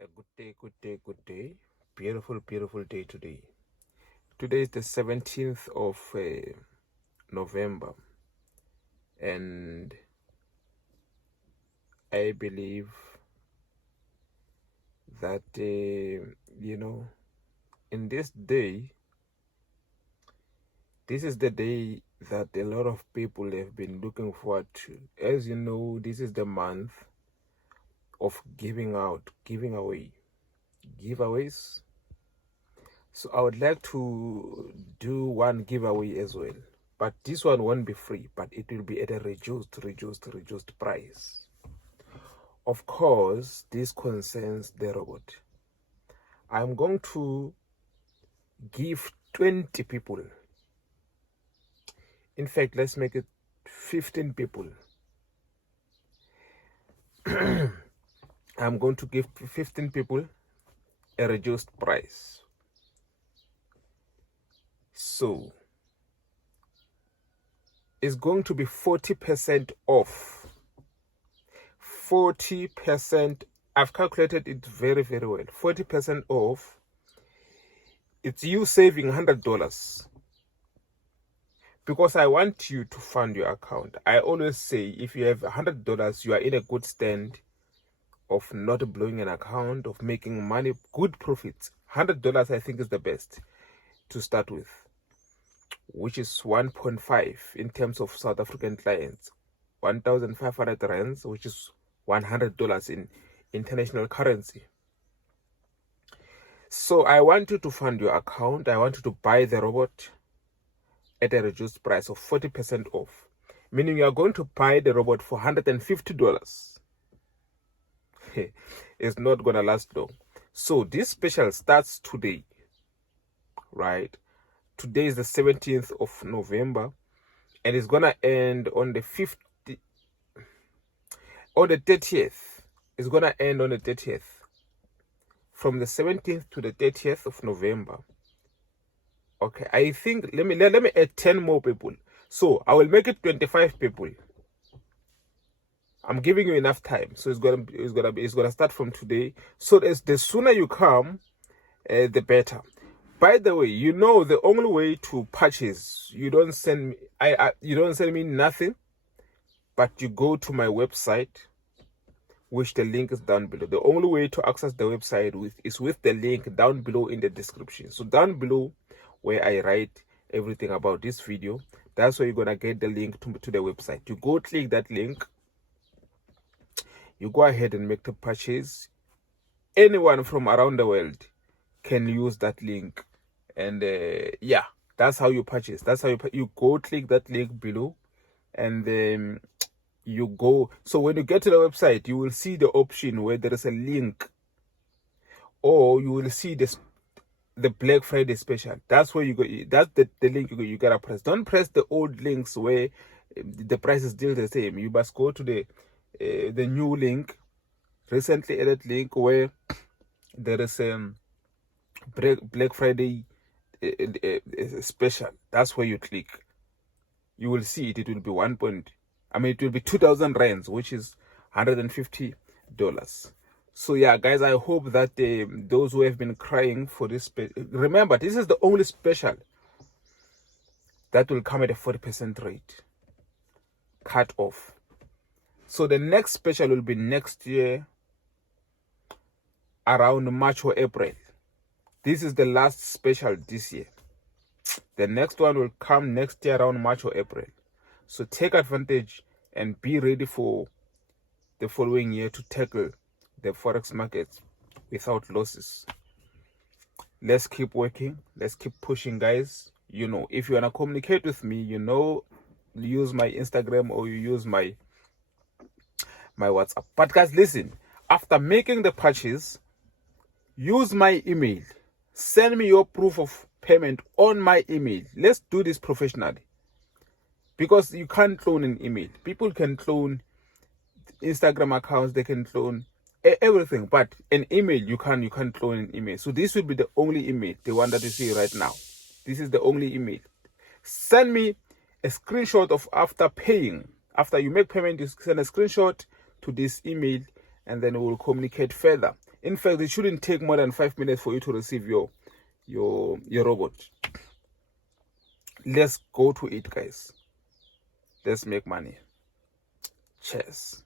Good day, good day, good day. Beautiful, beautiful day today. Today is the 17th of November, and I believe that, in this day, this is the day that a lot of people have been looking forward to. As you know, this is the month of giving away, giveaways. So I would like to do one giveaway as well. But this one won't be free, but it will be at a reduced price. Of course, this concerns the robot. I'm going to give 20 people. In fact, let's make it 15 people. I'm going to give 15 people a reduced price. So it's going to be 40% off. 40%. I've calculated it very, very well. 40% off. It's you saving $100. Because I want you to fund your account. I always say if you have $100, you are in a good stand of not blowing an account, of making money, good profits. $100 I think is the best to start with, which is 1.5 in terms of South African clients. 1,500 rands, which is $100 in international currency. So I want you to fund your account. I want you to buy the robot at a reduced price of 40% off, meaning you are going to buy the robot for $150. It's not gonna last long. So this special starts today, right? Today is the 17th of November, and it's gonna end on the 30th. It's gonna end on the 30th. From the 17th to the 30th of November. Okay, I think let me add 10 more people. So I will make it 25 people. I'm giving you enough time, so it's gonna start from today. So the sooner you come, the better. By the way, the only way to purchase, you don't send me nothing, but you go to my website, which the link is down below. The only way to access the website is with the link down below in the description. So down below, where I write everything about this video, that's where you're gonna get the link to the website. You go click that link, you go ahead and make the purchase. Anyone from around the world can use that link, and yeah, that's how you purchase. That's how you go click that link below, and then you go. So when you get to the website, you will see the option where there is a link, or you will see the Black Friday special. That's where you go. That's the link you gotta press. Don't press the old links where the price is still the same. You must go to the new link, recently added link, where there is Black Friday special. That's where you click. You will see it. It will be it will be 2,000 rands, which is $150. So yeah, guys, I hope that those who have been crying for this, remember, this is the only special that will come at a 40% rate cut off. So the next special will be next year around March or April. This is the last special this year. The next one will come next year around March or April. So take advantage and be ready for the following year to tackle the forex market without losses. Let's keep working. Let's keep pushing, guys. If you want to communicate with me, use my Instagram or you use my WhatsApp. But guys, listen, after making the purchase, use my email. Send me your proof of payment on my email. Let's do this professionally, because you can't clone an email. People can clone Instagram accounts, they can clone everything, but an email you can't clone an email. So this will be the only email, the one that you see right now. This is the only email. Send me a screenshot of after paying. After you make payment, you send a screenshot to this email, and then we will communicate further. In fact, it shouldn't take more than 5 minutes for you to receive your robot. Let's go to it, guys. Let's make money. Cheers.